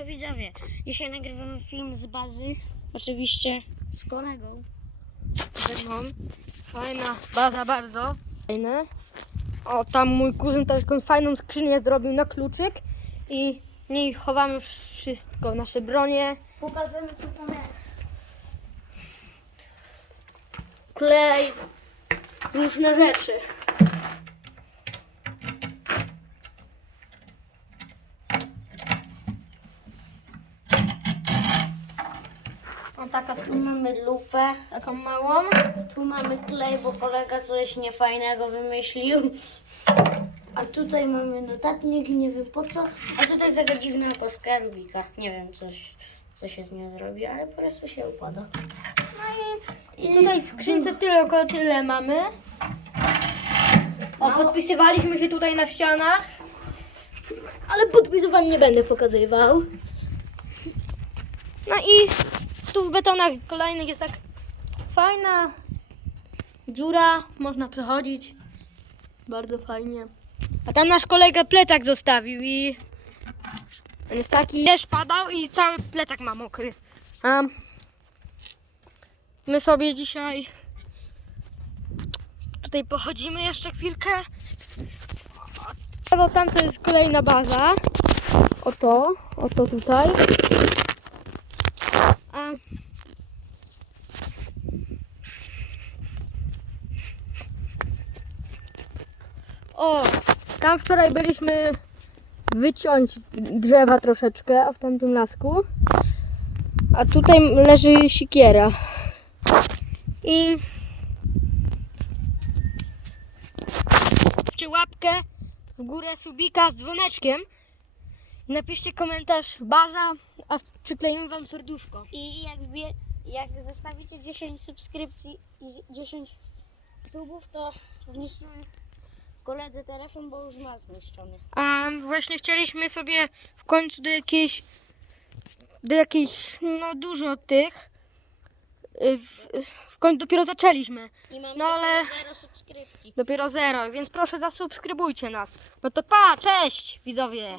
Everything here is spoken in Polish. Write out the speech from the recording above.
Siemano widzowie, dzisiaj nagrywamy film z bazy, oczywiście z kolegą. Ze mną. Fajna baza bardzo. Fajne. O, tam mój kuzyn też taką fajną skrzynię zrobił na kluczyk i w niej chowamy wszystko, nasze bronie, Pokażemy co tam jest. klej, różne rzeczy. O, taka Tu mamy lupę, taką małą. tu mamy klej, bo kolega coś niefajnego wymyślił. A tutaj mamy notatnik, nie wiem po co. A tutaj taka dziwna kostka Rubika. Nie wiem coś, co się z nią zrobi, ale po prostu się układa. I tutaj w skrzynce tyle, około tyle mamy. O, podpisywaliśmy się tutaj na ścianach. Ale podpisów wam nie będę pokazywał. No i tu w betonach kolejnych jest tak fajna dziura, można przechodzić. Bardzo fajnie. A tam nasz kolega plecak zostawił i jest taki deszcz padał i cały plecak ma mokry. A my sobie dzisiaj tutaj pochodzimy jeszcze chwilkę. Bo tam to jest kolejna baza. Oto, oto tutaj. O, tam wczoraj byliśmy wyciąć drzewa troszeczkę, a w tamtym lasku. A tutaj leży sikiera. I łapkę w górę subika z dzwoneczkiem. Napiszcie komentarz baza, a przykleimy wam serduszko. I jak, wbie, jak zostawicie 10 subskrypcji i z- 10 subów, to zniszczymy koledze telefon, bo już ma zniszczony. A właśnie chcieliśmy sobie w końcu do jakiejś do jakiejś, no dużo tych. y, W, w końcu dopiero zaczęliśmy. I mamy No ale- dopiero zero subskrypcji. Dopiero zero, więc proszę zasubskrybujcie nas. No to pa, cześć widzowie.